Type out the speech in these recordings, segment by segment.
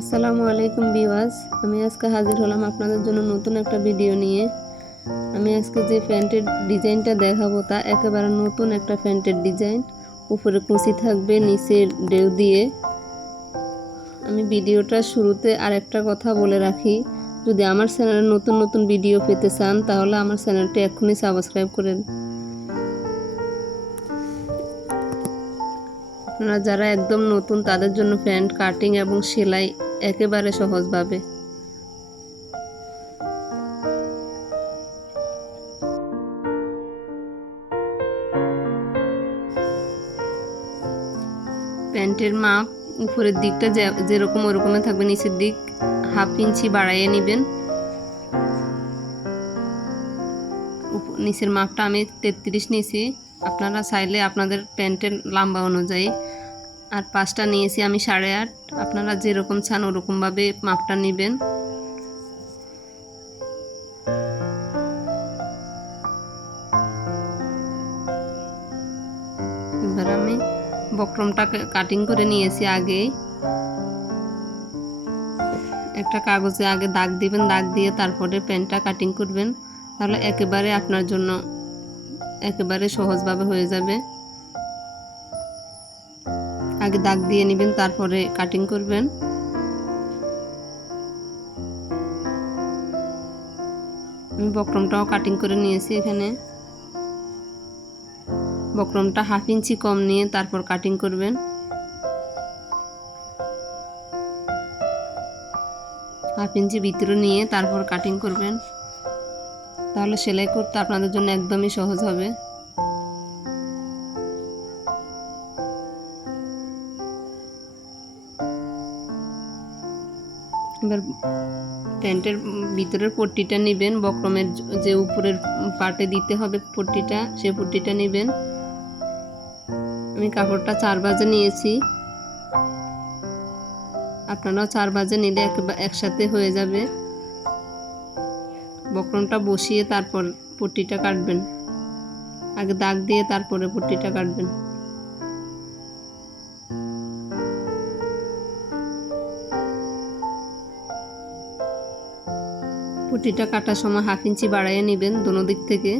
আসসালামু আলাইকুম ভিউয়ার্স, আমি আজকে হাজির হলাম আপনাদের জন্য নতুন একটা ভিডিও নিয়ে। আমি আজকে যে প্যান্টের ডিজাইনটা দেখাবো তা একেবারে নতুন একটা প্যান্টের ডিজাইন। উপরে কুচি থাকবে, নিচে ডেউ দিয়ে। আমি ভিডিওটা শুরুতে আরেকটা কথা বলে রাখি, যদি আমার চ্যানেলে নতুন নতুন ভিডিও পেতে চান তাহলে আমার চ্যানেলটি এক্ষুনি সাবস্ক্রাইব করেন। আপনারা যারা একদম নতুন তাদের জন্য প্যান্ট কাটিং এবং সেলাই একেবারে সহজভাবে। প্যান্টের মাপ উপরের দিকটা যেরকম ওরকমই থাকবে, নিচের দিক হাফ ইঞ্চি বাড়াইয়ে নেবেন। নিচের মাপটা আমি 33 নিয়েছি, আপনারা চাইলে আপনাদের প্যান্টের লম্বা অনুযায়ী। আর পাঁচটা নিয়েছি আমি 8.5, আপনারা যেরকম চান ওরকমভাবে মাপটা নেবেন। এবার আমি বক্রমটা কাটিং করে নিয়েছি। আগে একটা কাগজে আগে দাগ দিবেন, দাগ দিয়ে তারপরে প্যান্টটা কাটিং করবেন, তাহলে একেবারে আপনার জন্য একেবারে সহজভাবে হয়ে যাবে। আগে দাগ দিয়ে নেবেন, তারপরে কাটিং করবেন। আমি বক্রমটাও কাটিং করে নিয়েছি। এখানে বক্রমটা হাফ ইঞ্চি কম নিয়ে তারপর কাটিং করবেন। হাফ ইঞ্চি ভিতরে নিয়ে তারপর কাটিং করবেন, তাহলে সেলাই করতে আপনাদের জন্য একদমই সহজ হবে। এবার প্যান্টের ভিতরের পট্টিটা নেবেন, বক্রমের যে উপরের পার্টে দিতে হবে পট্টিটা, সেই পট্টিটা নেবেন। আমি কাপড়টা 4 ভাঁজে নিয়েছি, আপনারাও 4 ভাঁজে নিলে একসাথে হয়ে যাবে। বক্রমটা বসিয়ে তারপর পট্টিটা কাটবেন, আগে দাগ দিয়ে তারপরে পট্টিটা কাটবেন। পট্টিটা কাটার সময় হাফ ইঞ্চি বাড়াইয়ে নেবেন দোনো দিক থেকে।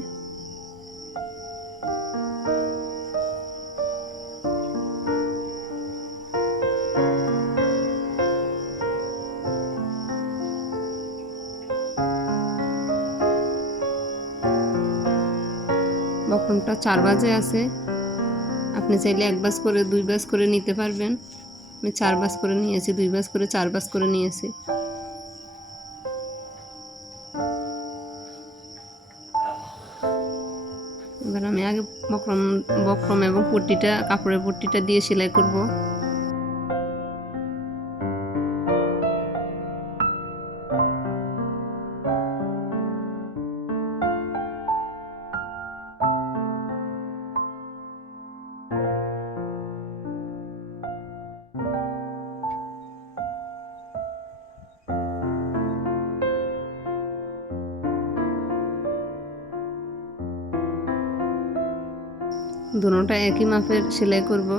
বক্রমটা 4 ভাঁজে আছে, আপনি চাইলে 1 ভাঁজ করে 2 ভাঁজ করে নিতে পারবেন। আমি 4 ভাঁজ করে নিয়েছি, 2 ভাঁজ করে 4 ভাঁজ করে নিয়েছি। এবার আমি আগে বক্রম এবং পট্টিটা, কাপড়ের পট্টিটা দিয়ে সেলাই করব। দুটোটা একই মাপের সেলাই করব।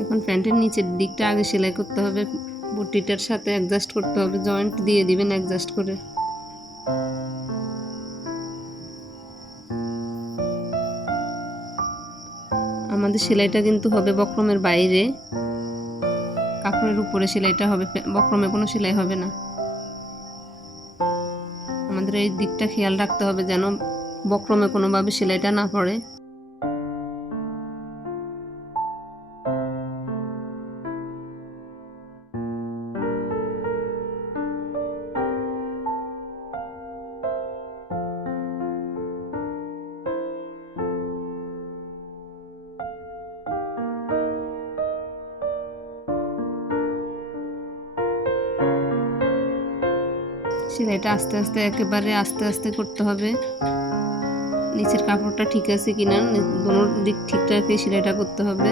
এখন প্যান্টের নিচের দিকটা আগে সেলাই করতে হবে, পট্টিটার সাথে অ্যাডজাস্ট করতে হবে, জয়েন্ট দিয়ে দিবেন অ্যাডজাস্ট করে। আমাদের সেলাইটা কিন্তু হবে বক্রমের বাইরে, কাপড়ের উপরে সেলাইটা হবে, বক্রমে কোনো সেলাই হবে না। আমাদের এই দিকটা খেয়াল রাখতে হবে যেন বক্রমে কোনোভাবে সেলাইটা না পড়ে। সেলাইটা আস্তে আস্তে, একেবারে আস্তে আস্তে করতে হবে। নিচের কাপড়টা ঠিক আছে কিনা, দোনো দিক ঠিকঠাক সেলাইটা করতে হবে।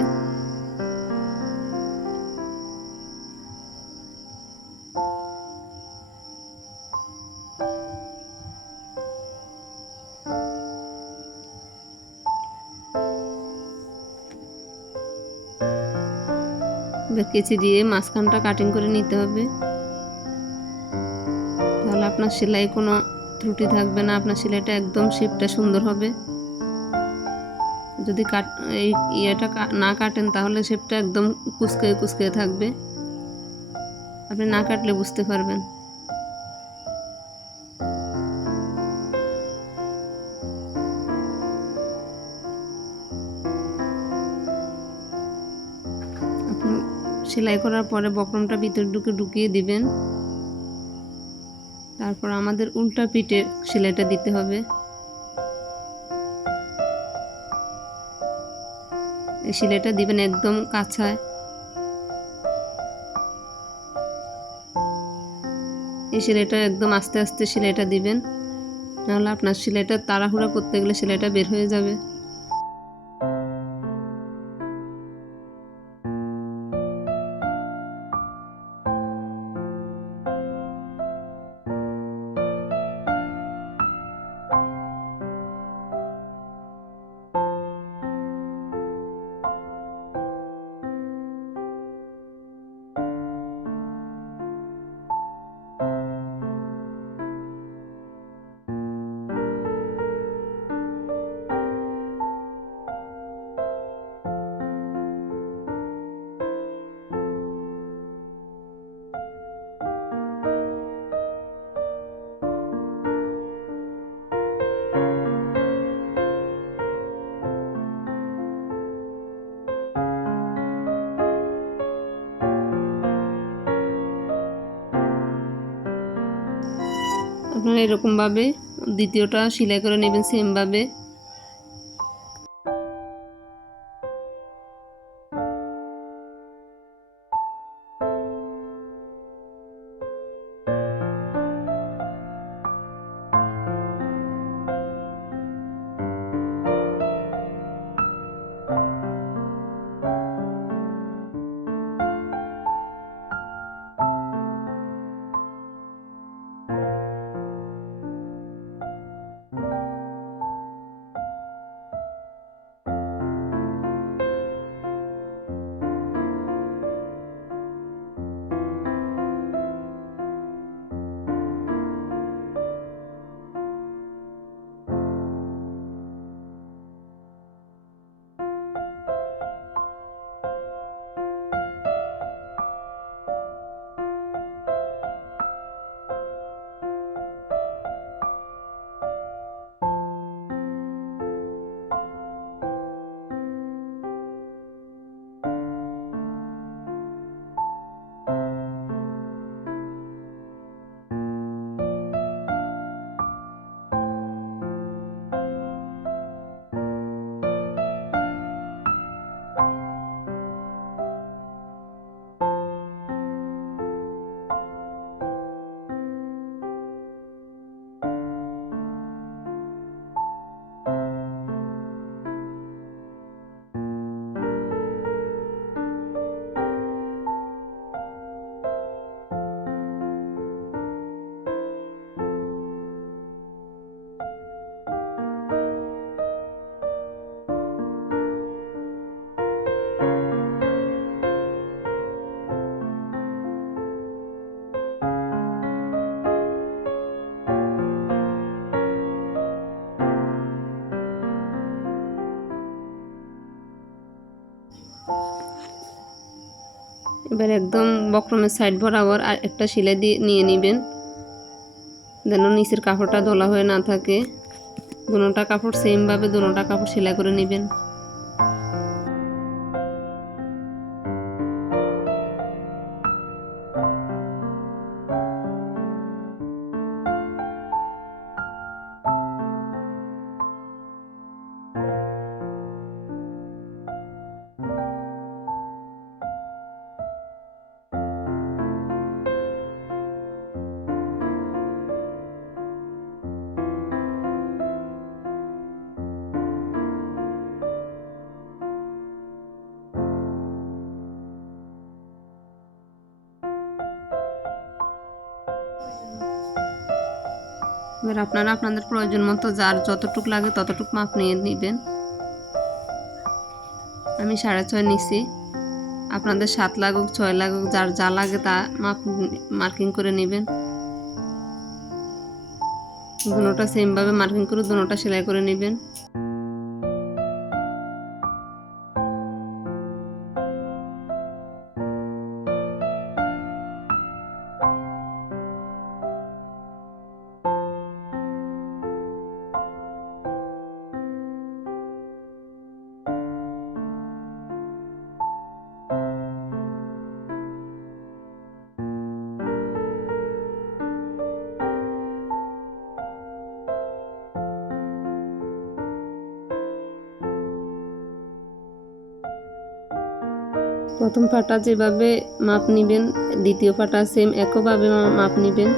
এবার কেচি দিয়ে মাঝখানটা কাটিং করে নিতে হবে, তাহলে আপনার সেলাই কোনো ত্রুটি থাকবে না, আপনার সেলাইটা একদম শেপটা সুন্দর হবে। যদি এই ইয়েটা না কাটেন তাহলে শেপটা একদম কুচকে কুচকে থাকবে, আপনি না কাটলে বুঝতে পারবেন। আপনি সেলাই করার পরে বক্রমটা ভিতর ঢুকিয়ে দিবেন। তারপর আমাদের উল্টা পিঠে সেলাইটা দিতে হবে। এই সেলাইটা দিবেন একদম কাছায়। এই সেলাইটা একদম আস্তে আস্তে সেলাইটা দিবেন, নাহলে আপনার সেলাইটা তাড়াহুড়া করতে গেলে সেলাইটা বের হয়ে যাবে। আপনারা এরকমভাবে দ্বিতীয়টা সেলাই করে নেবেন সেমভাবে। এবার একদম বক্রমের সাইড বরাবর আর একটা সেলাই দিয়ে নিয়ে নেবেন, যেন নিচের কাপড়টা দোলা হয়ে না থাকে। দুটোটা কাপড় সেমভাবে দুটোটা কাপড় সেলাই করে নেবেন। এবার আপনারা আপনাদের প্রয়োজন মতো যার যতটুক লাগে ততটুক মাপ নিয়ে নেবেন। আমি 6.5 নিছি, আপনাদের 7 লাগুক 6 লাগুক যার যা লাগে তা মার্কিং করে নেবেন। দুটোটা সেমভাবে মার্কিং করে দুটোটা সেলাই করে নেবেন। প্রথম পাটা যেভাবে মাপ নেবেন দ্বিতীয় পাটা সেম একইভাবে মাপ নেবেন।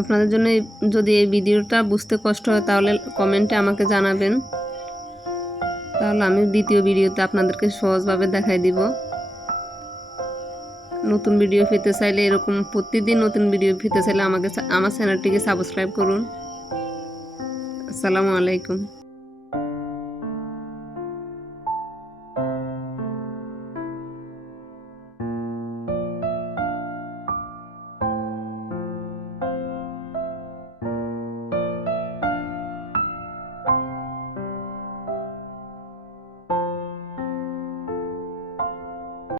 আপনাদের জন্য যদি এই ভিডিওটা বুঝতে কষ্ট হয় তাহলে কমেন্টে আমাকে জানাবেন, তাহলে আমি দ্বিতীয় ভিডিওতে আপনাদেরকে সহজভাবে দেখাই দিব। নতুন ভিডিও পেতে চাইলে এরকম প্রতিদিন নতুন ভিডিও পেতে চাইলে আমার চ্যানেলটিকে সাবস্ক্রাইব করুন। আসসালামু আলাইকুম।